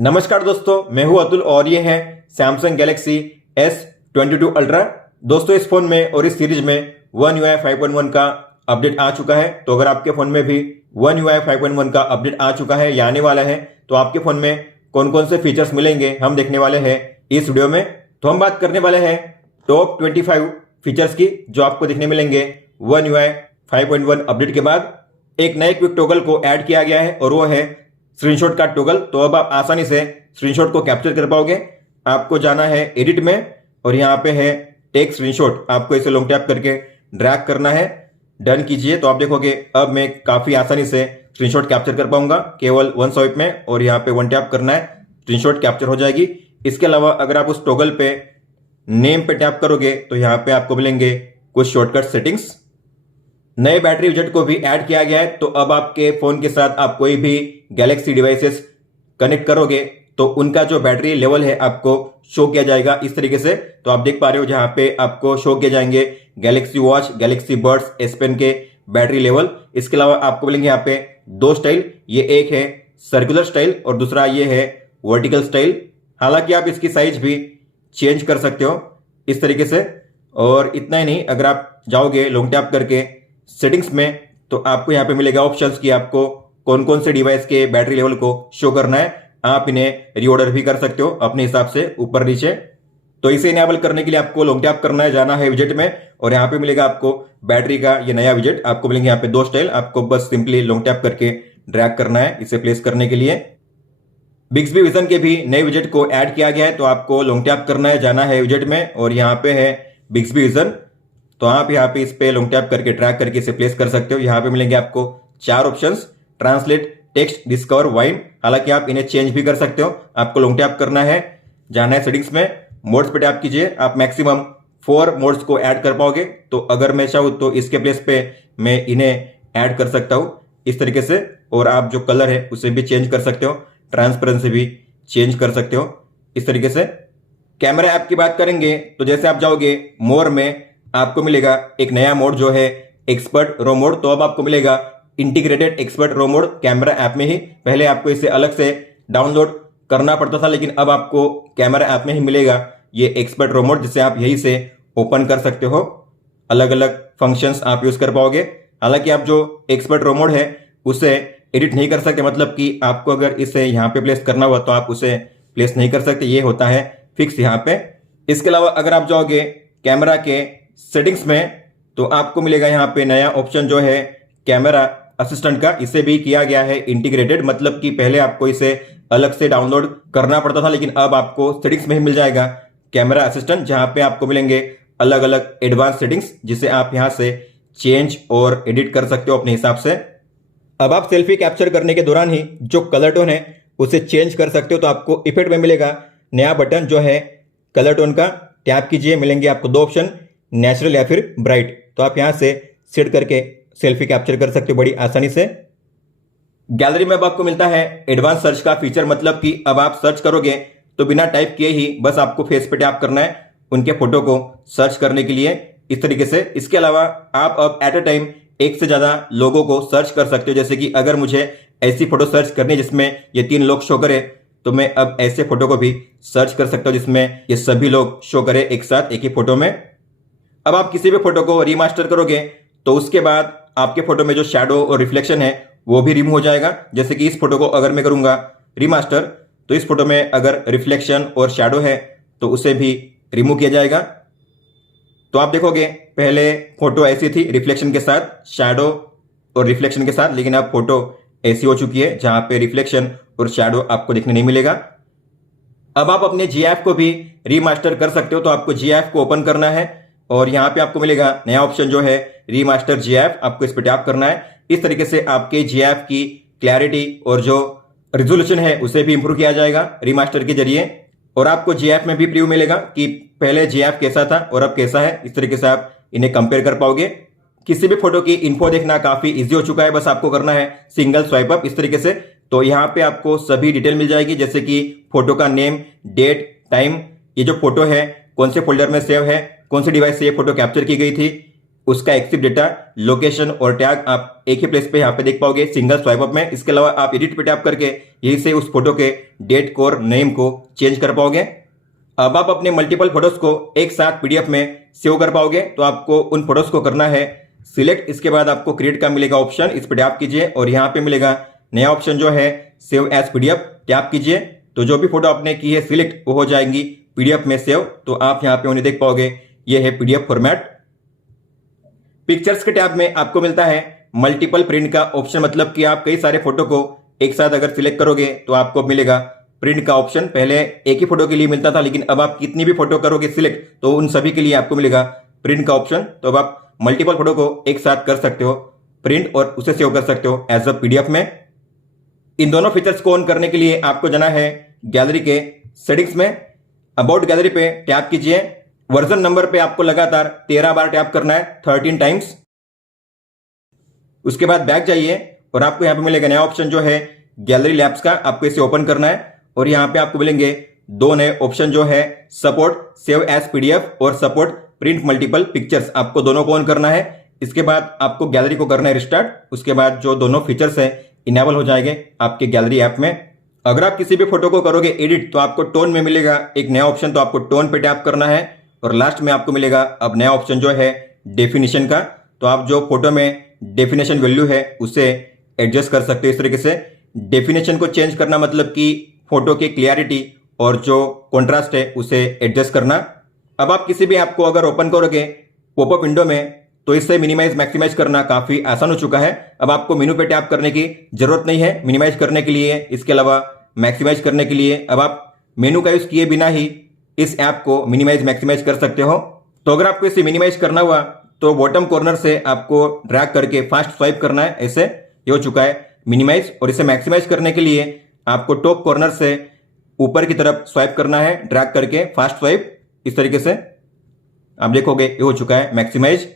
नमस्कार दोस्तों, मैं हूं अतुल और ये है सैमसंग गैलेक्सी S22 अल्ट्रा। दोस्तों, इस फोन में और इस सीरीज में One UI 5.1 का अपडेट आ चुका है। तो अगर आपके फोन में भी One UI 5.1 का अपडेट आ चुका है या आने वाला है तो आपके फोन में कौन कौन से फीचर्स मिलेंगे हम देखने वाले हैं इस वीडियो में। तो हम बात करने वाले हैं टॉप 25 फीचर्स की जो आपको देखने मिलेंगे One UI 5.1 अपडेट के बाद। एक नए क्विक टॉगल को ऐड किया गया है और वो है स्क्रीनशॉट का टॉगल। तो अब आप आसानी से स्क्रीनशॉट को कैप्चर कर पाओगे। आपको जाना है एडिट में और यहाँ पे है टेक स्क्रीनशॉट। आपको इसे लॉन्ग टैप करके ड्रैग करना है, डन कीजिए। तो आप देखोगे अब मैं काफी आसानी से स्क्रीनशॉट कैप्चर कर पाऊंगा केवल वन स्वाइप में, और यहाँ पे वन टैप करना है, स्क्रीनशॉट कैप्चर हो जाएगी। इसके अलावा अगर आप उस टॉगल पे नेम पे टैप करोगे तो यहाँ पे आपको मिलेंगे कुछ शॉर्टकट सेटिंग्स। नए बैटरी विजेट को भी ऐड किया गया है। तो अब आपके फोन के साथ आप कोई भी गैलेक्सी डिवाइसेस कनेक्ट करोगे तो उनका जो बैटरी लेवल है आपको शो किया जाएगा इस तरीके से। तो आप देख पा रहे हो जहां पे आपको शो किए जाएंगे Galaxy Watch, Galaxy Buds, S Pen के बैटरी लेवल। इसके अलावा आपको मिलेंगे यहाँ पे दो स्टाइल, ये एक है सर्कुलर स्टाइल और दूसरा ये है वर्टिकल स्टाइल। हालांकि आप इसकी साइज भी चेंज कर सकते हो इस तरीके से। और इतना ही नहीं, अगर आप जाओगे लॉन्ग टैप करके सेटिंग्स में तो आपको यहाँ पे मिलेगा ऑप्शंस कि आपको कौन कौन से डिवाइस के बैटरी लेवल को शो करना है। आप इन्हें रीऑर्डर भी कर सकते हो अपने हिसाब से ऊपर नीचे। तो इसे इनेबल करने के लिए आपको लॉन्ग टैप करना है, जाना है विजेट में और यहाँ पे मिलेगा आपको बैटरी का ये नया विजेट। आपको मिलेंगे यहाँ पे दो स्टाइल, आपको बस सिंपली लॉन्ग टैप करके ड्रैग करना है इसे प्लेस करने के लिए। बिक्सबी विजन के भी नए विजेट को ऐड किया गया है। तो आपको लॉन्ग टैप करना है, जाना है विजेट में और यहाँ पे है बिक्सबी विजन। तो आप यहाँ पे इस पे लॉन्ग टैप करके ड्रैग करके इसे प्लेस कर सकते हो। यहाँ पे मिलेंगे आपको चार options, translate, text, discover, wind. हालांकि आप इन्हें चेंज भी कर सकते हो। आपको लॉन्ग टैप करना है, जाना है सेटिंग्स में, मोड्स पे टैप कीजिए। आप मैक्सिमम 4 मोड्स को ऐड कर पाओगे। तो अगर मैं चाहूँ तो इसके प्लेस पे मैं इन्हें ऐड कर सकता हूँ इस तरीके से। और आप जो कलर है उसे भी चेंज कर सकते हो, ट्रांसपेरेंसी भी चेंज कर सकते हो इस तरीके से। कैमरा ऐप की बात करेंगे तो जैसे आप जाओगे मोर में आपको मिलेगा एक नया मोड जो है एक्सपर्ट रो मोड। तो अब आपको मिलेगा इंटीग्रेटेड एक्सपर्ट रो मोड कैमरा ऐप में ही। पहले आपको इसे अलग से डाउनलोड करना पड़ता था, लेकिन अब आपको कैमरा ऐप में ही मिलेगा ये एक्सपर्ट रो मोड, जिसे आप यहीं से ओपन कर सकते हो। अलग अलग फंक्शंस आप यूज कर पाओगे। हालांकि आप जो एक्सपर्ट रो मोड है उसे एडिट नहीं कर सकते, मतलब कि आपको अगर इसे यहाँ पे प्लेस करना हुआ तो आप उसे प्लेस नहीं कर सकते, ये होता है फिक्स यहाँ पे। इसके अलावा अगर आप जाओगे कैमरा के सेटिंग्स में तो आपको मिलेगा यहाँ पे नया ऑप्शन जो है कैमरा असिस्टेंट का। इसे भी किया गया है इंटीग्रेटेड, मतलब कि पहले आपको इसे अलग से डाउनलोड करना पड़ता था, लेकिन अब आपको सेटिंग्स में ही मिल जाएगा कैमरा असिस्टेंट, जहां पे आपको मिलेंगे अलग अलग एडवांस सेटिंग्स जिसे आप यहां से चेंज और एडिट कर सकते हो अपने हिसाब से। अब आप सेल्फी कैप्चर करने के दौरान ही जो कलर टोन है उसे चेंज कर सकते हो। तो आपको इफेक्ट में मिलेगा नया बटन जो है कलर टोन का, टैप कीजिए, मिलेंगे आपको दो ऑप्शन, नेचुरल या फिर ब्राइट। तो आप यहां से सेट करके सेल्फी कैप्चर कर सकते हो बड़ी आसानी से। गैलरी में अब आपको मिलता है एडवांस सर्च का फीचर, मतलब कि अब आप सर्च करोगे तो बिना टाइप किए ही बस आपको फेस पे टैप करना है उनके फोटो को सर्च करने के लिए इस तरीके से। इसके अलावा आप अब एट अ टाइम एक से ज्यादा लोगों को सर्च कर सकते हो। जैसे कि अगर मुझे ऐसी फोटो सर्च करनी है जिसमें ये 3 लोग शो करे तो मैं अब ऐसे फोटो को भी सर्च कर सकता हूं जिसमें ये सभी लोग शो करे एक साथ एक ही फोटो में। अब आप किसी भी फोटो को रीमास्टर करोगे तो उसके बाद आपके फोटो में जो शैडो और रिफ्लेक्शन है वो भी रिमूव हो जाएगा। जैसे कि इस फोटो को अगर मैं करूंगा रीमास्टर तो इस फोटो में अगर रिफ्लेक्शन और शैडो है तो उसे भी रिमूव किया जाएगा। तो आप देखोगे पहले फोटो ऐसी थी रिफ्लेक्शन के साथ, शैडो और रिफ्लेक्शन के साथ, लेकिन अब फोटो ऐसी हो चुकी है जहां पे रिफ्लेक्शन और शैडो आपको देखने नहीं मिलेगा। अब आप अपने GIF को भी रीमास्टर कर सकते हो। तो आपको GIF को ओपन करना है और यहाँ पे आपको मिलेगा नया ऑप्शन जो है रीमास्टर GIF। आपको इस पर टैप करना है। इस तरीके से आपके GIF की क्लैरिटी और जो रिजोल्यूशन है उसे भी इंप्रूव किया जाएगा रीमास्टर के जरिए। और आपको GIF में भी प्रीव्यू मिलेगा कि पहले GIF कैसा था और अब कैसा है। इस तरीके से आप इन्हें कंपेयर कर पाओगे। किसी भी फोटो की इन्फो देखना काफी इजी हो चुका है, बस आपको करना है सिंगल स्वाइप अप इस तरीके से। तो यहाँ पे आपको सभी डिटेल मिल जाएगी, जैसे कि फोटो का नेम, डेट, टाइम, ये जो फोटो है कौन से फोल्डर में सेव है, कौन से डिवाइस से ये फोटो कैप्चर की गई थी, उसका एक्टिव डेटा, लोकेशन और टैग आप एक ही प्लेस पे यहाँ पे देख पाओगे सिंगल स्वाइप अप में। इसके अलावा आप एडिट पे टैप करके यहीं से उस फोटो के डेट को और नेम को चेंज कर पाओगे। अब आप अपने मल्टीपल फोटोज को एक साथ पीडीएफ में सेव कर पाओगे। तो आपको उन फोटोज को करना है सिलेक्ट, इसके बाद आपको क्रिएट का मिलेगा ऑप्शन, इस पर टैप कीजिए और यहाँ पे मिलेगा नया ऑप्शन जो है सेव एज पीडीएफ, टैप कीजिए। तो जो भी फोटो आपने की है सिलेक्ट वो हो जाएंगी पीडीएफ में सेव। तो आप यहाँ पे उन्हें देख पाओगे, ये है पीडीएफ फॉर्मेट। पिक्चर्स के टैब में आपको मिलता है मल्टीपल प्रिंट का ऑप्शन, मतलब कि आप कई सारे फोटो को एक साथ अगर सिलेक्ट करोगे तो आपको मिलेगा प्रिंट का ऑप्शन। पहले एक ही फोटो के लिए मिलता था, लेकिन अब आप कितनी भी फोटो करोगे सिलेक्ट तो उन सभी के लिए आपको मिलेगा प्रिंट का ऑप्शन। तो अब आप मल्टीपल फोटो को एक साथ कर सकते हो प्रिंट और उसे सेव कर सकते हो एज अ पीडीएफ में। इन दोनों फीचर्स को ऑन करने के लिए आपको जाना है गैलरी के सेटिंग्स में। अबाउट गैलरी पे टैप कीजिए। वर्जन नंबर पे आपको लगातार 13 बार टैप करना है, 13 टाइम्स। उसके बाद बैक जाइए और आपको यहाँ पे मिलेगा नया ऑप्शन जो है गैलरी लैब्स का, आपको इसे ओपन करना है और यहाँ पे आपको मिलेंगे दो नए ऑप्शन जो है सपोर्ट सेव एज पीडीएफ और सपोर्ट प्रिंट मल्टीपल पिक्चर्स। आपको दोनों को ऑन करना है। इसके बाद आपको गैलरी को करना है रिस्टार्ट। उसके बाद जो दोनों फीचर्स है इनेबल हो जाएंगे आपके गैलरी ऐप में। अगर आप किसी भी फोटो को करोगे एडिट तो आपको टोन में मिलेगा एक नया ऑप्शन, तो आपको टोन पे टैप करना है और लास्ट में आपको मिलेगा अब नया ऑप्शन जो है डेफिनेशन का। तो आप जो फोटो में डेफिनेशन वैल्यू है उसे एडजस्ट कर सकते हो इस तरीके से। डेफिनेशन को चेंज करना मतलब कि फोटो की क्लियरिटी और जो कॉन्ट्रास्ट है उसे एडजस्ट करना। अब आप किसी भी ऐप को अगर ओपन करोगे पॉपअप विंडो में तो इससे मिनिमाइज मैक्सिमाइज करना काफी आसान हो चुका है। अब आपको मेनू पे टैप करने की जरूरत नहीं है मिनिमाइज करने के लिए, इसके अलावा मैक्सिमाइज करने के लिए। अब आप मेनू का यूज किए बिना ही इस ऐप को मिनिमाइज मैक्सिमाइज कर सकते हो। तो अगर आपको इसे मिनिमाइज करना हुआ तो बॉटम कॉर्नर से आपको ड्रैग करके फास्ट स्वाइप करना है, ऐसे ये हो चुका है मिनिमाइज। और इसे मैक्सिमाइज करने के लिए आपको टॉप कॉर्नर से ऊपर की तरफ स्वाइप करना है ड्रैग करके फास्ट स्वाइप, इस तरीके से आप देखोगे ये हो चुका है मैक्सिमाइज।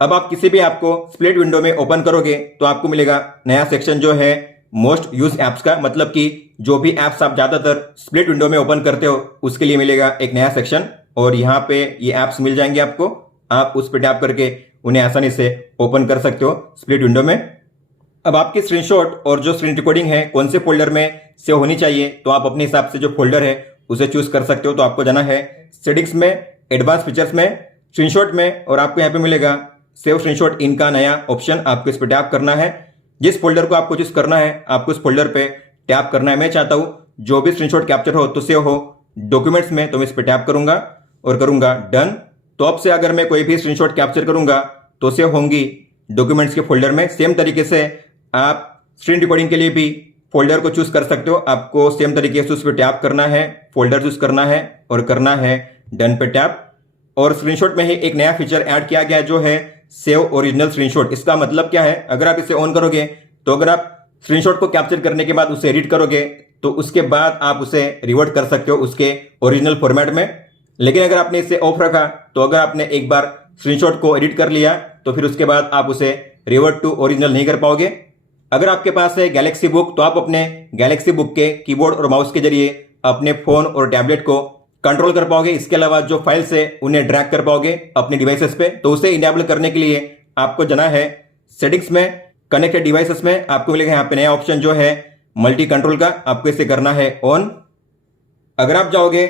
अब आप किसी भी ऐप को स्प्लिट विंडो में ओपन करोगे तो आपको मिलेगा नया सेक्शन जो है मोस्ट यूज ऐप्स का, मतलब कि जो भी ऐप्स आप ज्यादातर स्प्लिट विंडो में ओपन करते हो उसके लिए मिलेगा एक नया सेक्शन और यहाँ पे ये ऐप्स मिल जाएंगे आपको। आप उस पर टैप करके उन्हें आसानी से ओपन कर सकते हो स्प्लिट विंडो में। अब आपकी स्क्रीनशॉट और जो स्क्रीन रिकॉर्डिंग है कौन से फोल्डर में सेव होनी चाहिए तो आप अपने हिसाब से जो फोल्डर है उसे चूज कर सकते हो। तो आपको जाना है सेटिंग्स में, एडवांस फीचर्स में, स्क्रीनशॉट में और आपको यहाँ पे मिलेगा सेव स्क्रीनशॉट इन का नया ऑप्शन, आपको इस पर टैप करना है। जिस फोल्डर को आपको चूज करना है आपको उस फोल्डर पे टैप करना है। मैं चाहता हूं जो भी स्क्रीनशॉट कैप्चर हो तो सेव हो डॉक्यूमेंट्स में, तो मैं इस पर टैप करूंगा और करूंगा डन। तो अब से अगर मैं कोई भी स्क्रीनशॉट कैप्चर करूंगा तो सेव होंगी डॉक्यूमेंट्स के फोल्डर में। सेम तरीके से आप स्क्रीन रिकॉर्डिंग के लिए भी फोल्डर को चूज कर सकते हो। आपको सेम तरीके से उस पर टैप करना है, फोल्डर चूज करना है और करना है डन पे टैप। और स्क्रीनशॉट में ही एक नया फीचर ऐड किया गया जो है सेव ओरिजिनल स्क्रीनशॉट। इसका मतलब क्या है, अगर आप इसे ऑन करोगे तो अगर आप स्क्रीनशॉट को कैप्चर करने के बाद उसे एडिट करोगे तो उसके बाद आप उसे रिवर्ट कर सकते हो उसके ओरिजिनल फॉर्मेट में। लेकिन अगर आपने इसे ऑफ रखा तो अगर आपने एक बार स्क्रीनशॉट को एडिट कर लिया तो फिर उसके बाद आप उसे रिवर्ट टू ओरिजिनल नहीं कर पाओगे। अगर आपके पास है गैलेक्सी बुक तो आप अपने गैलेक्सी बुक के कीबोर्ड और माउस के जरिए अपने फोन और टैबलेट को कंट्रोल कर पाओगे। इसके अलावा जो फाइल्स है उन्हें ड्रैग कर पाओगे अपने डिवाइसेस पे। तो उसे इनेबल करने के लिए आपको जाना है सेटिंग्स में, कनेक्टेड डिवाइसेस में। आपको मिलेगा यहाँ पे नया ऑप्शन जो है मल्टी कंट्रोल का, आपको इसे करना है ऑन। अगर आप जाओगे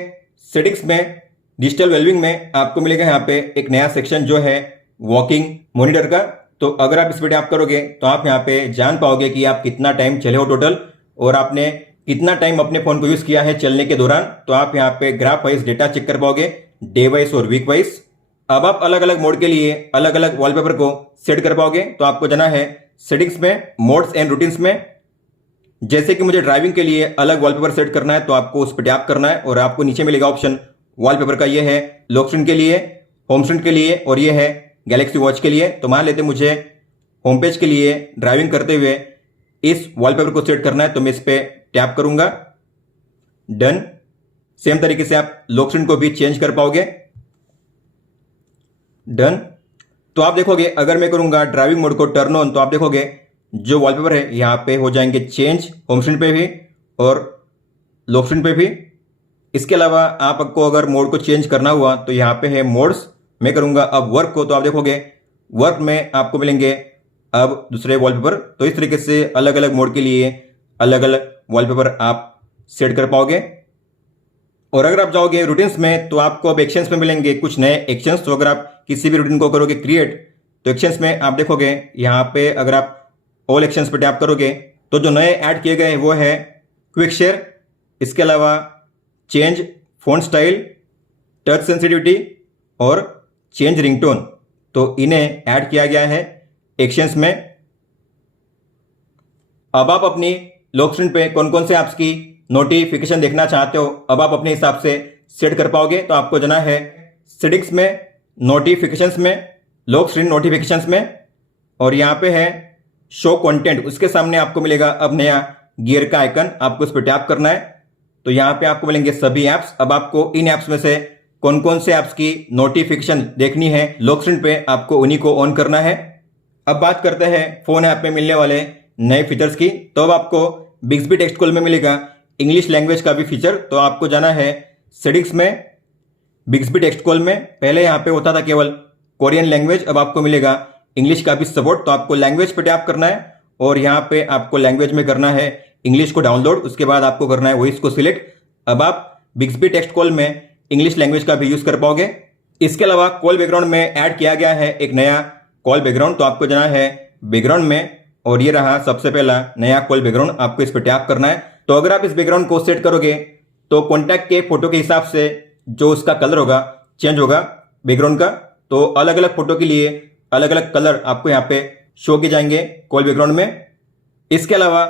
सेटिंग्स में, डिजिटल वेलबिंग में, आपको मिलेगा यहाँ पे एक नया सेक्शन जो है वॉकिंग मॉनिटर का। तो अगर आप इस पर टैप करोगे तो आप यहाँ पे जान पाओगे कि आप कितना टाइम चले हो टोटल और आपने कितना टाइम अपने फोन को यूज किया है चलने के दौरान। तो आप यहाँ पे ग्राफ वाइज डेटा चेक कर पाओगे, डे वाइज और वीक वाइज। अब आप अलग अलग मोड के लिए अलग अलग वॉलपेपर को सेट कर पाओगे। तो आपको जाना है सेटिंग्स में, मोड्स एंड रूटीन्स में। जैसे कि मुझे ड्राइविंग के लिए अलग वॉलपेपर सेट करना है तो आपको उस पर टैप करना है और आपको नीचे मिलेगा ऑप्शन वॉलपेपर का। ये है लॉक स्क्रीन के लिए, होम स्क्रीन के लिए और ये है गैलेक्सी वॉच के लिए। तो मान लेते मुझे होम पेज के लिए ड्राइविंग करते हुए इस वॉलपेपर को सेट करना है तो मैं इस पे टैप करूंगा, डन। सेम तरीके से आप लॉक स्क्रीन को भी चेंज कर पाओगे, डन। तो आप देखोगे अगर मैं करूंगा ड्राइविंग मोड को टर्न ऑन तो आप देखोगे जो वॉलपेपर है यहाँ पे हो जाएंगे चेंज, होम स्क्रीन पे भी और लॉक स्क्रीन पे भी। इसके अलावा आपको अगर मोड को चेंज करना हुआ तो यहाँ पे है मोड्स। मैं करूंगा अब वर्क को तो आप देखोगे वर्क में आपको मिलेंगे अब दूसरे वॉलपेपर। तो इस तरीके से अलग अलग मोड के लिए अलग अलग वॉलपेपर आप सेट कर पाओगे। और अगर आप जाओगे रूटीन्स में तो आपको अब एक्शंस में मिलेंगे कुछ नए एक्शंस। तो अगर आप किसी भी रूटीन को करोगे क्रिएट तो एक्शंस में आप देखोगे यहाँ पे अगर आप ऑल एक्शंस पे टैप करोगे तो जो नए ऐड किए गए वो है क्विक शेयर, इसके अलावा change font style, touch sensitivity और चेंज रिंगटोन। तो इन्हें ऐड किया गया है एक्शंस में। अब आप अपनी लॉक स्क्रीन पे कौन कौन से ऐप्स की नोटिफिकेशन देखना चाहते हो अब आप अपने हिसाब से सेट कर पाओगे। तो आपको जाना है सेटिंग्स में, नोटिफिकेशंस में, लॉक स्क्रीन नोटिफिकेशंस में, और यहाँ पे है शो कंटेंट। उसके सामने आपको मिलेगा अब नया गियर का आइकन, आपको उस पर टैप करना है। तो यहाँ पे आपको मिलेंगे सभी ऐप्स। अब आपको इन ऐप्स में से कौन कौन से ऐप्स की नोटिफिकेशन देखनी है लॉक स्क्रीन पे, आपको उन्हीं को ऑन करना है। अब बात करते हैं फोन ऐप में मिलने वाले नए फीचर्स की। तो अब आपको बिक्सबी टेक्स्ट कॉल में मिलेगा इंग्लिश लैंग्वेज का भी फीचर। तो आपको जाना है सेटिंग्स में, बिक्सबी टेक्स्ट कॉल में। पहले यहाँ पे होता था केवल कोरियन लैंग्वेज, अब आपको मिलेगा इंग्लिश का भी सपोर्ट। तो आपको लैंग्वेज पे टैप करना है और यहाँ पे आपको लैंग्वेज में करना है इंग्लिश को डाउनलोड। उसके बाद आपको करना है वॉइस को सिलेक्ट। अब आप बिक्सबी टेक्स्ट कॉल में इंग्लिश लैंग्वेज का भी यूज कर पाओगे। इसके अलावा कॉल बैकग्राउंड में ऐड किया गया है एक नया कॉल बैकग्राउंड। तो आपको जाना है बैकग्राउंड में और ये रहा सबसे पहला नया कॉल बैकग्राउंड, आपको इस पर टैप करना है। तो अगर आप इस बैकग्राउंड को सेट करोगे तो कॉन्टैक्ट के फोटो के हिसाब से जो उसका कलर होगा चेंज होगा बैकग्राउंड का। तो अलग अलग फोटो के लिए अलग अलग कलर आपको यहाँ पे शो किए जाएंगे कॉल बैकग्राउंड में। इसके अलावा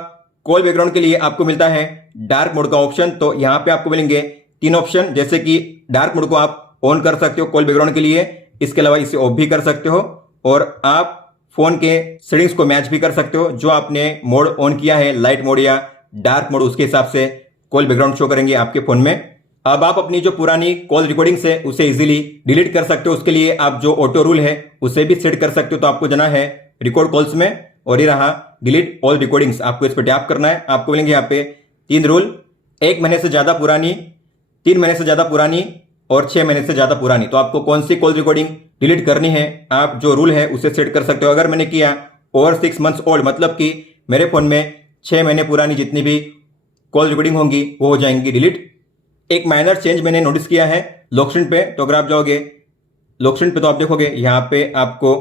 कॉल बैकग्राउंड के लिए आपको मिलता है डार्क मोड का ऑप्शन। तो यहाँ पे आपको मिलेंगे 3 ऑप्शन, जैसे कि डार्क मोड को आप ऑन कर सकते हो कॉल बैकग्राउंड के लिए, इसके अलावा इसे ऑफ भी कर सकते हो और आप फोन के सेटिंग्स को मैच भी कर सकते हो। जो आपने मोड ऑन किया है लाइट मोड या डार्क मोड, उसके हिसाब से कॉल बैकग्राउंड शो करेंगे आपके फोन में। अब आप अपनी जो पुरानी कॉल रिकॉर्डिंग्स है उसे इजीली डिलीट कर सकते हो। उसके लिए आप जो ऑटो रूल है उसे भी सेट कर सकते हो। तो आपको जाना है रिकॉर्ड कॉल्स में और ये रहा डिलीट ऑल रिकॉर्डिंग्स, आपको इस पर टैप करना है। आपको मिलेंगे यहाँ पे 3 रूल, 1 महीने से ज्यादा पुरानी, 3 महीने से ज्यादा पुरानी और 6 महीने से ज्यादा पुरानी। तो आपको कौन सी कॉल रिकॉर्डिंग डिलीट करनी है आप जो रूल है उसे सेट कर सकते हो। अगर मैंने किया ओवर 6 मंथ्स ओल्ड, मतलब कि मेरे फोन में 6 महीने पुरानी जितनी भी कॉल रिकॉर्डिंग होंगी वो हो जाएंगी डिलीट। एक माइनर चेंज मैंने नोटिस किया है लॉक स्क्रीन पे। तो अगर आप जाओगे लॉक स्क्रीन पे तो आप देखोगे यहाँ पे आपको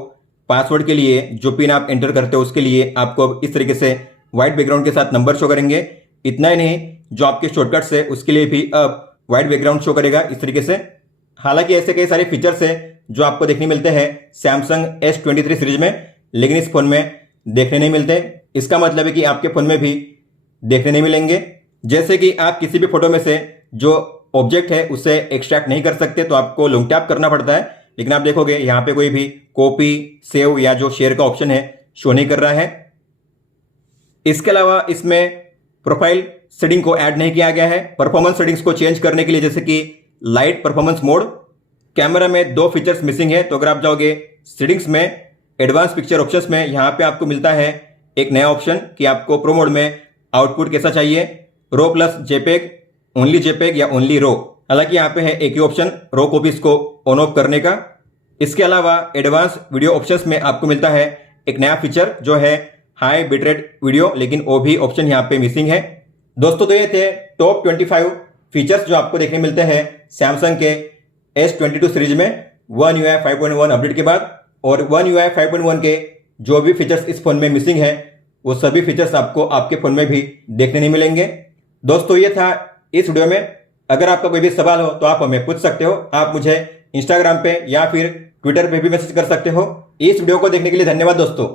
पासवर्ड के लिए जो पिन आप एंटर करते हो उसके लिए आपको अब इस तरीके से व्हाइट बैकग्राउंड के साथ नंबर शो करेंगे। इतना ही नहीं, जो आपके शॉर्टकट्स है उसके लिए भी अब व्हाइट बैकग्राउंड शो करेगा इस तरीके से। हालांकि ऐसे कई सारे फीचर्स है जो आपको देखने मिलते हैं सैमसंग S23 सीरीज में, लेकिन इस फोन में देखने नहीं मिलते। इसका मतलब है कि आपके फोन में भी देखने नहीं मिलेंगे। जैसे कि आप किसी भी फोटो में से जो ऑब्जेक्ट है उसे एक्सट्रैक्ट नहीं कर सकते तो आपको लॉन्ग टैप करना पड़ता है, लेकिन आप देखोगे यहाँ पे कोई भी कॉपी, सेव या जो शेयर का ऑप्शन है शो नहीं कर रहा है। इसके अलावा इसमें प्रोफाइल सेटिंग को ऐड नहीं किया गया है। परफॉर्मेंस सेटिंग्स को चेंज करने के लिए जैसे कि लाइट परफॉर्मेंस मोड, कैमरा में 2 फीचर्स मिसिंग है। तो अगर आप जाओगे सेटिंग्स में, एडवांस पिक्चर ऑप्शंस में, यहाँ पे आपको मिलता है एक नया ऑप्शन कि आपको प्रो मोड में आउटपुट कैसा चाहिए, रो प्लस जेपेग, ओनली जेपेग या ओनली रो। हालांकि यहाँ पे है एक ही ऑप्शन रो कॉपीज को ऑन ऑफ करने का। इसके अलावा एडवांस वीडियो ऑप्शंस में आपको मिलता है एक नया फीचर जो है हाई बिटरेट वीडियो, लेकिन वो भी ऑप्शन यहाँ पे मिसिंग है। दोस्तों तो ये थे टॉप 25 फीचर्स जो आपको देखने मिलते हैं सैमसंग के S22 सीरीज में One UI 5.1 अपडेट के बाद। और One UI 5.1 के जो भी फीचर्स इस फोन में मिसिंग है वो सभी फीचर्स आपको आपके फोन में भी देखने नहीं मिलेंगे। दोस्तों ये था इस वीडियो में। अगर आपका कोई भी सवाल हो तो आप हमें पूछ सकते हो। आप मुझे इंस्टाग्राम पे या फिर ट्विटर पे भी मैसेज कर सकते हो। इस वीडियो को देखने के लिए धन्यवाद दोस्तों।